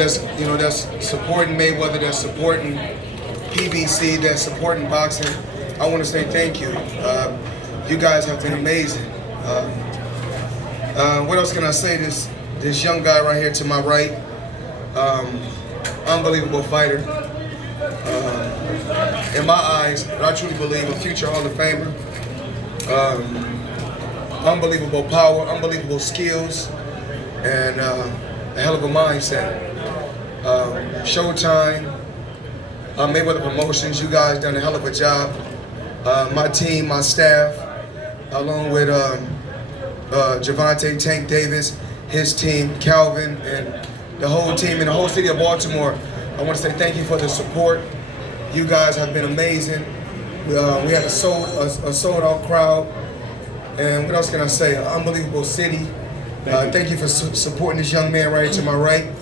that's supporting Mayweather, that's supporting PBC, that's supporting boxing. I want to say thank you. You guys have been amazing. What else can I say? This young guy right here to my right, unbelievable fighter. In my eyes, but I truly believe a future Hall of Famer. Unbelievable power, unbelievable skills, and a hell of a mindset. Showtime, Mayweather Promotions, you guys done a hell of a job. My team, my staff, along with Gervonta Tank Davis, his team, Calvin, and the whole team in the whole city of Baltimore. I want to say thank you for the support. You guys have been amazing. We had a sold out crowd. And what else can I say? An unbelievable city. Thank you for supporting this young man right to my right.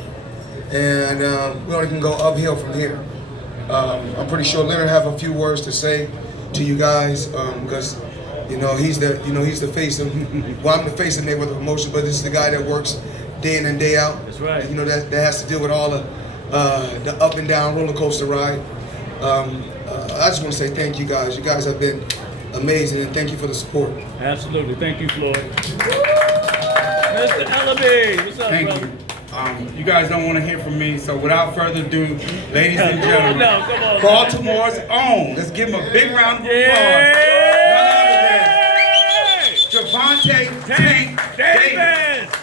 And we only can go uphill from here. I'm pretty sure Leonard have a few words to say to you guys because he's the face of. Well, I'm the face of Mayweather Promotion, but this is the guy that works day in and day out. That's right. That has to deal with all the up and down roller coaster ride. I just want to say thank you guys. You guys have been amazing, and thank you for the support. Absolutely. Thank you, Floyd. Mr. Ellaby, what's up, Thank brother? you. You guys don't want to hear from me, so without further ado, ladies and gentlemen, No, come on, Baltimore's own. Let's give him a big round of applause. None other than Gervonta Tank Davis.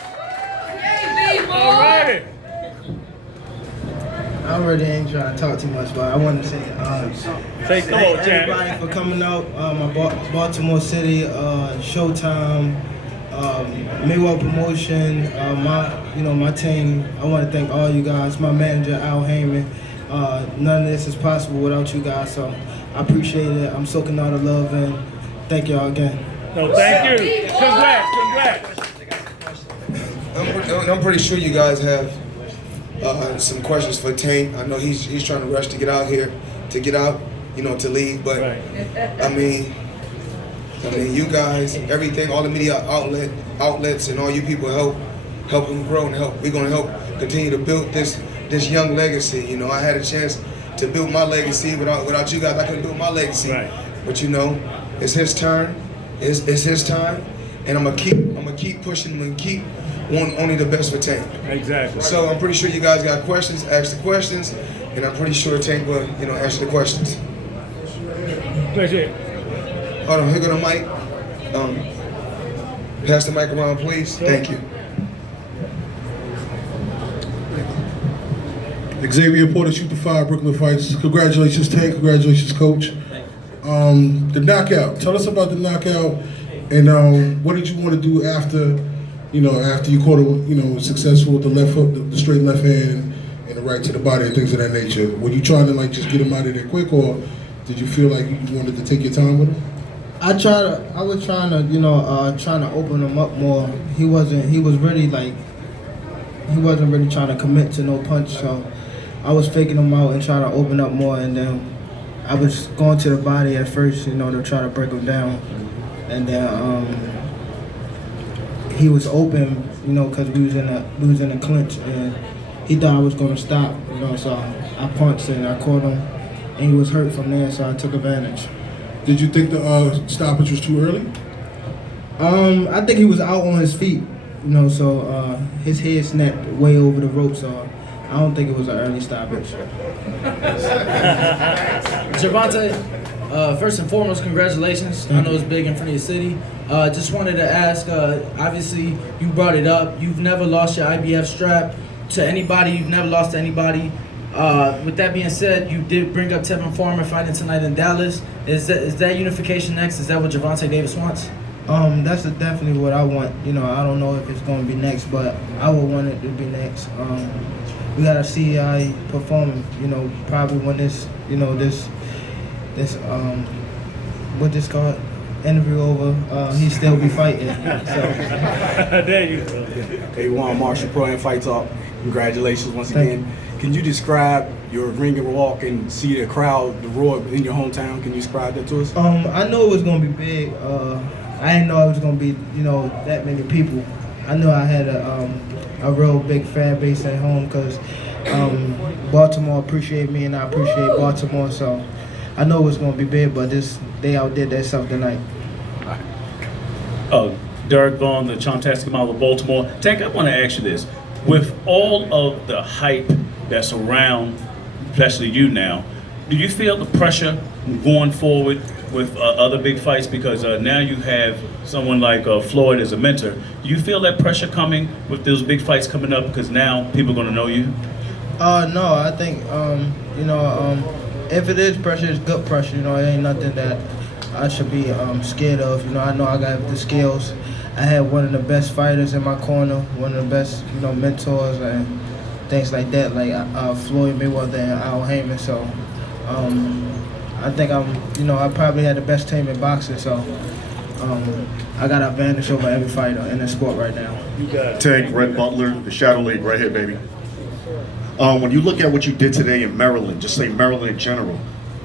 All right. I really ain't trying to talk too much, but I want to say Say, come on, champ. everybody for coming out. My Baltimore City, Showtime, Mayweather Promotion, my team. I want to thank all you guys. My manager Al Heyman. None of this is possible without you guys, so I appreciate it. I'm soaking all the love in. Thank y'all again. No, thank you. Congrats. I'm pretty sure you guys have some questions for Tank. I know he's trying to rush to get out here, to leave. But Right. I mean, you guys, everything, all the media outlets, and all you people help him grow and help. We're gonna help continue to build this young legacy. I had a chance to build my legacy without you guys. I couldn't build my legacy. Right. But it's his turn. It's his time, and I'm gonna keep pushing him and keep wanting only the best for Tank. Exactly. So I'm pretty sure you guys got questions. Ask the questions, and I'm pretty sure Tank will answer the questions. Pleasure. Hold on, here go the mic. Pass the mic around, please. Thank you. Xavier Porter, Shoot the Fire, Brooklyn Fights. Congratulations, Tank. Congratulations, Coach. The knockout. Tell us about the knockout, and what did you want to do after you caught it, successful with the left hook, the straight left hand, and the right to the body, and things of that nature. Were you trying to just get him out of there quick, or did you feel like you wanted to take your time with him? I was trying to open him up more. He wasn't really trying to commit to no punch, so I was faking him out and trying to open up more, and then I was going to the body at first, to try to break him down, and then he was open, because we was in a clinch, and he thought I was gonna stop, so I punched and I caught him, and he was hurt from there, so I took advantage. Did you think the stoppage was too early? I think he was out on his feet, so his head snapped way over the rope, so I don't think it was an early stoppage. Gervonta, first and foremost, congratulations. I know it's big in front of your city. Just wanted to ask, obviously you brought it up, you've never lost your IBF strap to anybody, you've never lost to anybody. With that being said, you did bring up Tevin Farmer fighting tonight in Dallas. Is that unification next? Is that what Gervonta Davis wants? That's definitely what I want. I don't know if it's going to be next, but I would want it to be next. We got to see how he perform, probably when this what this called, interview over, he still be fighting. So. There you go. Hey, Juan Marshall, Pro and Fight Talk. Congratulations once again. Can you describe your ring and walk and see the crowd, the roar in your hometown? Can you describe that to us? I knew it was gonna be big. I didn't know it was gonna be, that many people. I knew I had a a real big fan base at home because Baltimore appreciate me and I appreciate Baltimore. So I know it's going to be big, but they outdid themselves tonight. Derek Vaughn, the Chomtastic Model of Baltimore. Tank, I want to ask you this. With all of the hype that's around, especially you now, do you feel the pressure going forward with other big fights? Because now you have someone like Floyd as a mentor. Do you feel that pressure coming with those big fights coming up because now people are going to know you? No, I think, if it is pressure, it's good pressure. It ain't nothing that I should be scared of. I know I got the skills. I had one of the best fighters in my corner, one of the best, mentors and things like that, like Floyd Mayweather and Al Heyman. So I think I probably had the best team in boxing. So I got an advantage over every fighter in the sport right now. You got it. Tank, Red Butler, the Shadow League right here, baby. When you look at what you did today in Maryland, just say Maryland in general,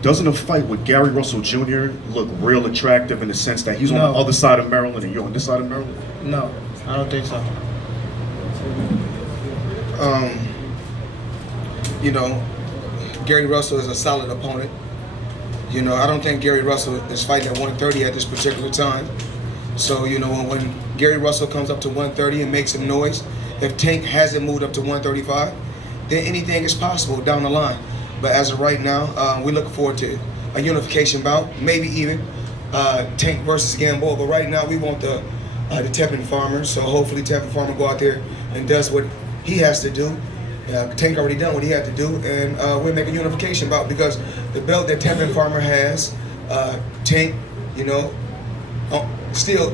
doesn't a fight with Gary Russell Jr. look real attractive in the sense that he's on the other side of Maryland and you're on this side of Maryland? No, I don't think so. Gary Russell is a solid opponent. I don't think Gary Russell is fighting at 130 at this particular time. So, when Gary Russell comes up to 130 and makes some noise, if Tank hasn't moved up to 135, then anything is possible down the line. But as of right now, we look forward to a unification bout, maybe even Tank versus Gamboa. But right now, we want the Tevin Farmer. So hopefully Tevin Farmer go out there and does what he has to do. Tank already done what he had to do, and we'll make a unification bout because the belt that Tevin Farmer has, Tank, still,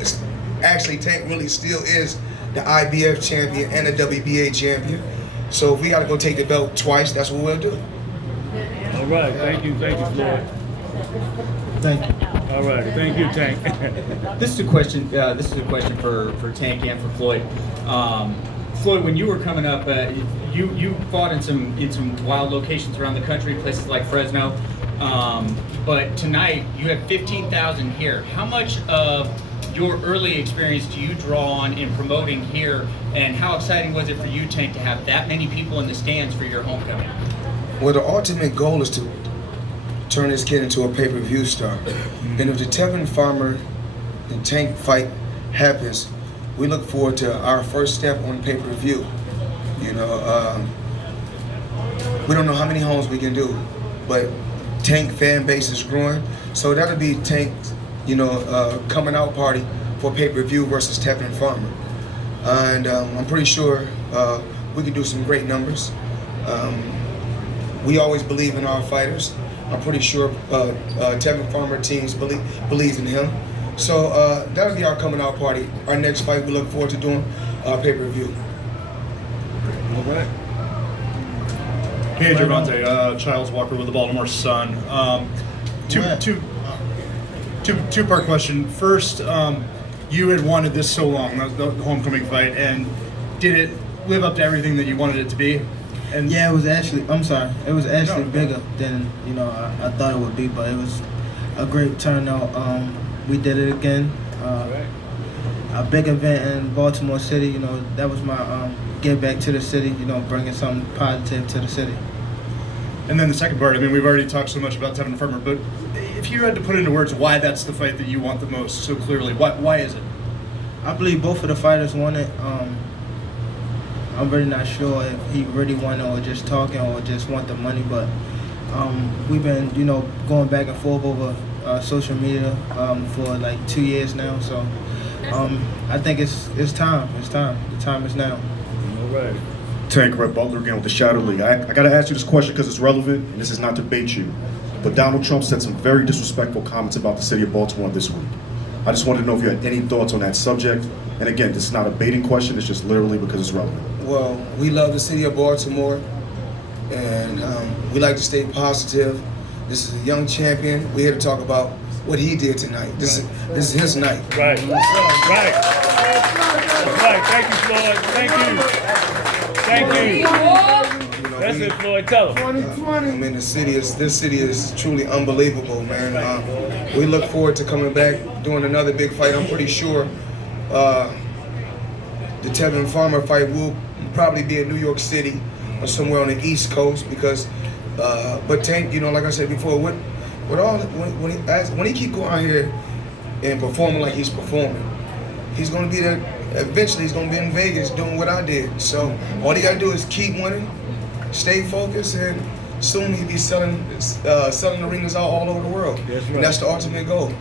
actually Tank really still is the IBF champion and the WBA champion. So if we got to go take the belt twice, that's what we'll do. All right, thank you, Floyd. Thank you. All right, thank you, Tank. This is a question. For Tank and for Floyd. Floyd, when you were coming up, you fought in some wild locations around the country, places like Fresno. But tonight you have 15,000 here. How much of your early experience do you draw on in promoting here, and how exciting was it for you, Tank, to have that many people in the stands for your homecoming? Well, the ultimate goal is to turn this kid into a pay-per-view star. And if the Tevin Farmer and Tank fight happens, we look forward to our first step on pay-per-view. We don't know how many homes we can do, but Tank fan base is growing. So that'll be Tank's, coming out party for pay-per-view versus Tevin Farmer. And I'm pretty sure we can do some great numbers. We always believe in our fighters. I'm pretty sure Tevin Farmer teams believe in him. So that'll be our coming out party. Our next fight, we look forward to doing pay-per-view. All right. Hey, Gervonta, Childs Walker with the Baltimore Sun. Two-part question. First, you had wanted this so long, the homecoming fight, and did it live up to everything that you wanted it to be? And yeah, it was actually bigger than I thought it would be, but it was a great turnout. We did it again. A big event in Baltimore City. That was my give back to the city. Bringing something positive to the city. And then the second part. I mean, we've already talked so much about Tevin Farmer, but if you had to put into words why that's the fight that you want the most so clearly, why is it? I believe both of the fighters want it. I'm really not sure if he really won or just talking or just want the money, but we've been, going back and forth over social media for like 2 years now. So I think it's time. It's time. The time is now. All right. Tank, Red Butler again with the Shadow League. I got to ask you this question because it's relevant, and this is not to bait you. But Donald Trump said some very disrespectful comments about the city of Baltimore this week. I just wanted to know if you had any thoughts on that subject. And again, this is not a baiting question, it's just literally because it's relevant. Well, we love the city of Baltimore, and we like to stay positive. This is a young champion. We're here to talk about what he did tonight. This is his night. Right. Right. Thank you, Floyd. Thank you. That's it, Floyd. Tell him. I mean, this city is truly unbelievable, man. We look forward to coming back, doing another big fight. I'm pretty sure the Tevin Farmer fight will probably be in New York City or somewhere on the East Coast because, but Tank, you know, like I said before, when he keep going out here and performing like he's performing, he's gonna be there. Eventually, he's gonna be in Vegas doing what I did. So all he gotta do is keep winning, stay focused, and soon he'll be selling arenas out all over the world. That's right. And that's the ultimate goal.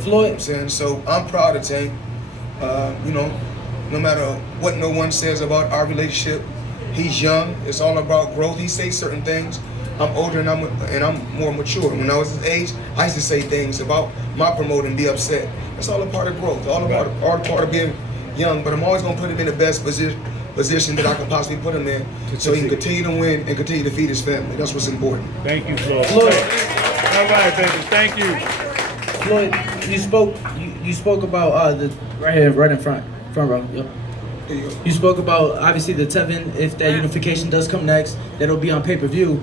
Floyd. I'm saying, so I'm proud of Tank. You know, no matter what no one says about our relationship, he's young. It's all about growth. He says certain things. I'm older and I'm more mature. When I was his age, I used to say things about my promoter and be upset. It's all a part of growth. All part of being young. But I'm always gonna put him in the best position that I can possibly put him in, so he can continue to win and continue to feed his family. That's what's important. Thank you, Floyd. Floyd. All right, baby. Thank you. Floyd, you spoke about the right here, right in front row. Yep. There you go. You spoke about obviously the Tevin. If that unification does come next, that'll be on pay-per-view.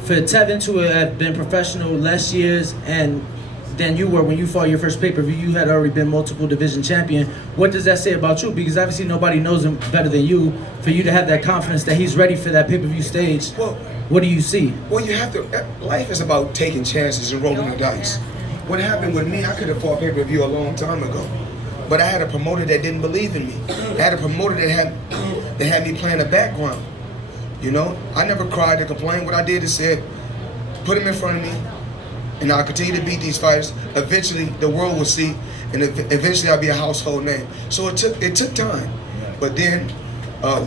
For Tevin to have been professional less years and than you were when you fought your first pay-per-view, you had already been multiple division champion. What does that say about you? Because obviously nobody knows him better than you. For you to have that confidence that he's ready for that pay-per-view stage, Well, what do you see? Well, you have to. Life is about taking chances and rolling the dice. What happened with me? I could have fought pay-per-view a long time ago, but I had a promoter that didn't believe in me. I had a promoter that had me playing the background. You know, I never cried or complained. What I did is said, put him in front of me, and I'll continue to beat these fighters. Eventually, the world will see, and eventually I'll be a household name. So it took time, but then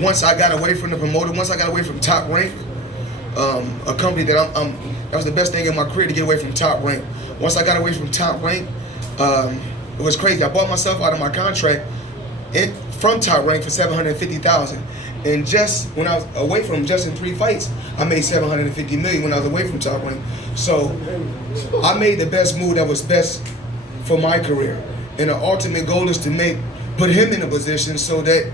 once I got away from the promoter, once I got away from Top Rank, a company that that was the best thing in my career to get away from Top Rank. Once I got away from Top Rank, it was crazy. I bought myself out of my contract from Top Rank for $750,000. And just when I was away from him, just in 3 fights, I made $750 million when I was away from Top Rank. So I made the best move that was best for my career. And the ultimate goal is to put him in a position so that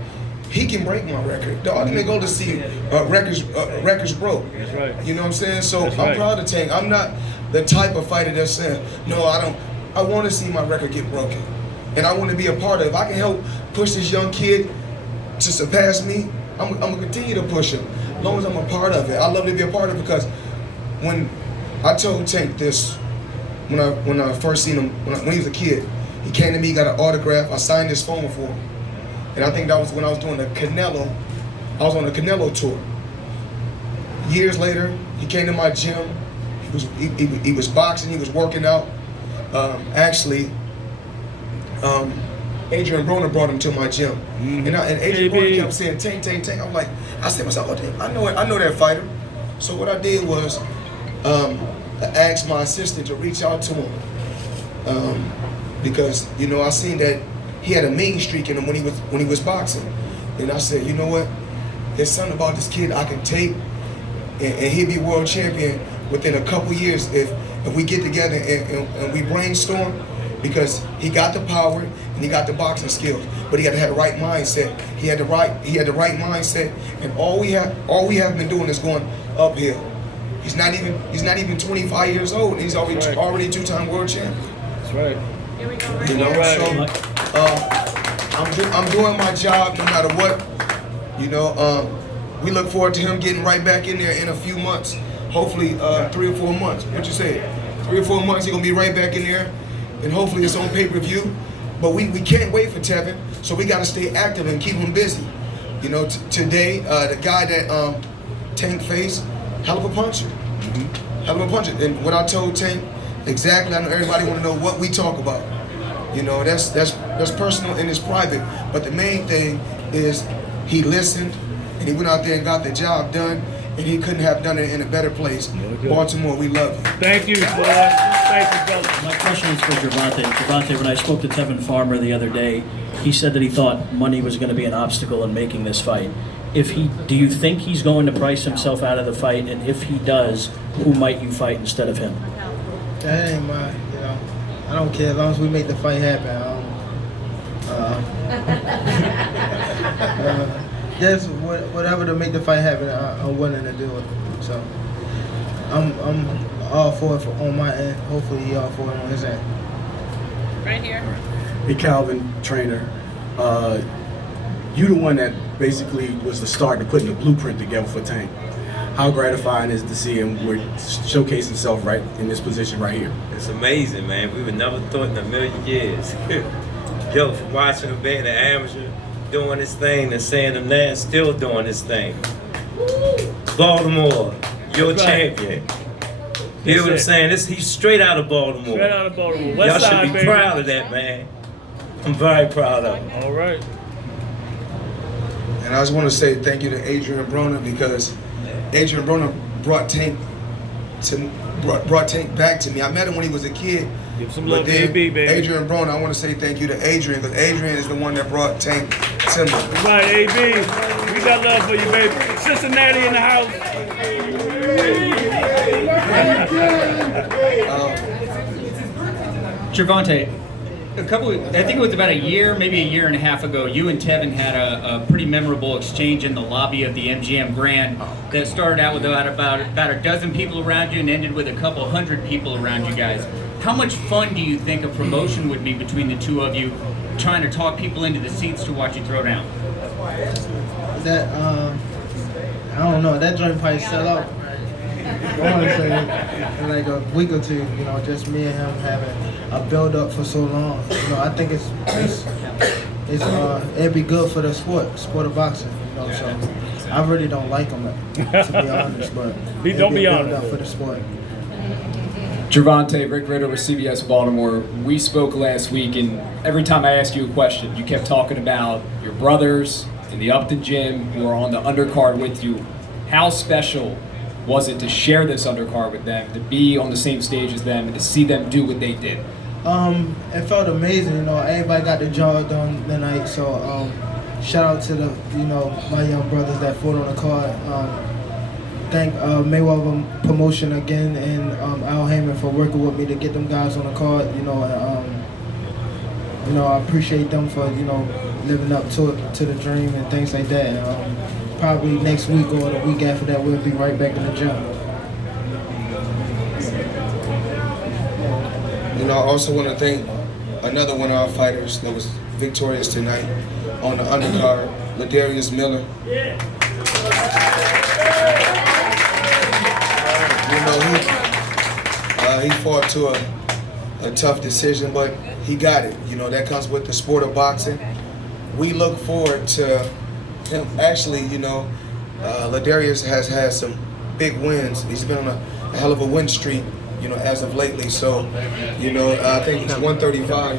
he can break my record. The ultimate goal is to see records broke. That's right. You know what I'm saying? So That's I'm right. proud of Tank. I'm not the type of fighter that's saying, no, I don't. I want to see my record get broken. And I want to be a part of it. If I can help push this young kid to surpass me, I'm going to continue to push him as long as I'm a part of it. I love to be a part of it because when I told Tank this, when I first seen him, when he was a kid, he came to me, got an autograph. I signed his phone for him. And I think that was when I was doing the Canelo. I was on the Canelo tour. Years later, he came to my gym. He was boxing. He was working out. Adrian Broner brought him to my gym, and Adrian Broner kept saying Tank, Tank, Tank. I'm like, I said to myself, oh, I know that fighter. So what I did was, I asked my assistant to reach out to him because you know I seen that he had a mean streak in him when he was boxing, and I said, you know what? There's something about this kid I can take, and he'll be world champion within a couple years if we get together and we brainstorm, because he got the power and he got the boxing skills, but he had to have the right mindset. He had the right mindset, and all we have been doing is going uphill. He's not even 25 years old, and he's already 2-time world champion. That's right. Here we go. You know, so I'm doing my job no matter what. You know, we look forward to him getting right back in there in a few months. Hopefully 3 or 4 months. What you say? 3 or 4 months, he's gonna be right back in there, and hopefully it's on pay-per-view. But we can't wait for Tevin, so we gotta stay active and keep him busy. You know, today the guy that Tank faced, hell of a puncher, hell of a puncher. And what I told Tank, exactly. I know everybody want to know what we talk about. You know, that's personal and it's private. But the main thing is he listened and he went out there and got the job done. And he couldn't have done it in a better place. Baltimore, we love you. Thank you, Floyd. Thank you, brother. My question is for Gervonta. Gervonta, when I spoke to Tevin Farmer the other day, he said that he thought money was going to be an obstacle in making this fight. Do you think he's going to price himself out of the fight? And if he does, who might you fight instead of him? That ain't my, you know, I don't care as long as we make the fight happen. Just whatever to make the fight happen, I'm willing to do it. So I'm all for it on my end. Hopefully he all for it on his end. Right here. Hey, Calvin, trainer. You the one that basically was the start to putting the blueprint together for Tank. How gratifying is it to see him showcase himself right in this position right here? It's amazing, man. We would never thought in a million years. Yo, from watching him being an amateur, doing this thing, and seeing him now still doing this thing. Baltimore, your champion. You hear what I'm saying? He's straight out of Baltimore. Straight out of Baltimore. Y'all West should side, be baby. proud of that, man. I'm very proud of him. All right. And I just want to say thank you to Adrian Broner, because Adrian Broner brought Tank back to me. I met him when he was a kid. Give some But love to then AB, baby. Adrian Broner, I want to say thank you to Adrian, because Adrian is the one that brought Tank to me. Right, AB. We got love for you, baby. Cincinnati in the house. Gervonta, I think it was about a year, maybe a year and a half ago, you and Tevin had a pretty memorable exchange in the lobby of the MGM Grand that started out with about a dozen people around you and ended with a couple hundred people around you guys. How much fun do you think a promotion would be between the two of you, trying to talk people into the seats to watch you throw down? That I don't know. That joint probably sell out. I want to say in like a week or two. You know, just me and him having a build up for so long. You know, I think it'd be good for the sport of boxing. You know, so I really don't like him, to be honest. But Don't be honest. build up for the sport. Gervonta, Rick Ritter with CBS Baltimore. We spoke last week, and every time I asked you a question, you kept talking about your brothers in the Upton gym who are on the undercard with you. How special was it to share this undercard with them, to be on the same stage as them, and to see them do what they did? It felt amazing. You know, everybody got the job done the night. So shout out to my young brothers that fought on the card. Thank Mayweather Promotion again, and Al Heyman for working with me to get them guys on the card. I appreciate them for living up to the dream and things like that. Probably next week or the week after that, we'll be right back in the gym. I also want to thank another one of our fighters that was victorious tonight on the undercard, Ladarius Miller. He fought to a tough decision, but he got it. That comes with the sport of boxing. We look forward to him. Actually, Ladarius has had some big wins. He's been on a hell of a win streak, as of lately. So, I think he's 135.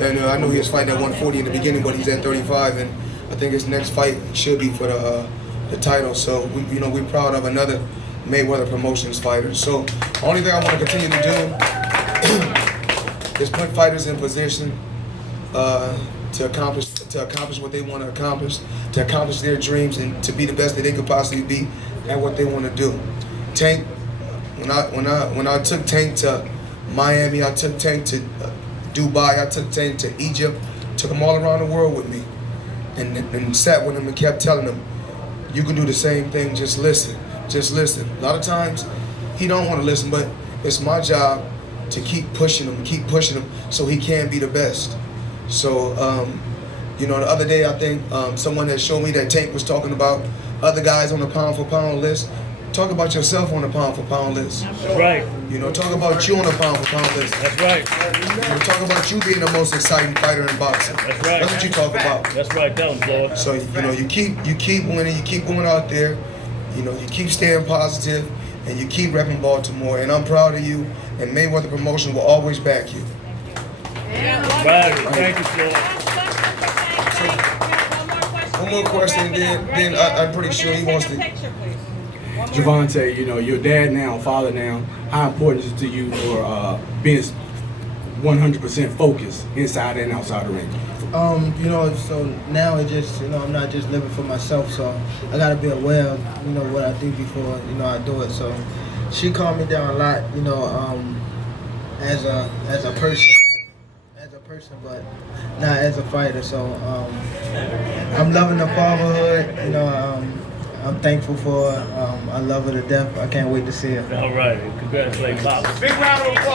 And I know he was fighting at 140 in the beginning, but he's at 35, and I think his next fight should be for the title. So, we're proud of another Mayweather Promotions fighter. So, only thing I want to continue to do is put fighters in position to accomplish what they want to accomplish their dreams, and to be the best that they could possibly be at what they want to do. Tank, when I took Tank to Miami, I took Tank to Dubai, I took Tank to Egypt, took him all around the world with me, and sat with him and kept telling him, you can do the same thing, just listen. Just listen. A lot of times, he don't want to listen, but it's my job to keep pushing him so he can be the best. So, the other day, I think someone had showed me that Tank was talking about other guys on the pound-for-pound list. Talk about yourself on the pound-for-pound list. That's right. Talk about you on the pound-for-pound list. That's right. Talk about you being the most exciting fighter in boxing. That's right. That's what you talk about. That's right. Tell him, Floyd. So, you keep winning, you keep going out there. You keep staying positive, and you keep repping Baltimore, and I'm proud of you, and Mayweather Promotion will always back you. Right. Thank you, Floyd. One more question, then I'm pretty sure he wants to. Gervonta, your dad now, father now, how important is it to you for being 100% focused inside and outside the ring? So now it just, I'm not just living for myself, so I gotta be aware of, what I do before, I do it. So she calmed me down a lot, as a person, but not as a fighter. So I'm loving the fatherhood, I'm thankful for her. I love her to death. I can't wait to see her. All right. Congratulations, Bob. Big round of applause.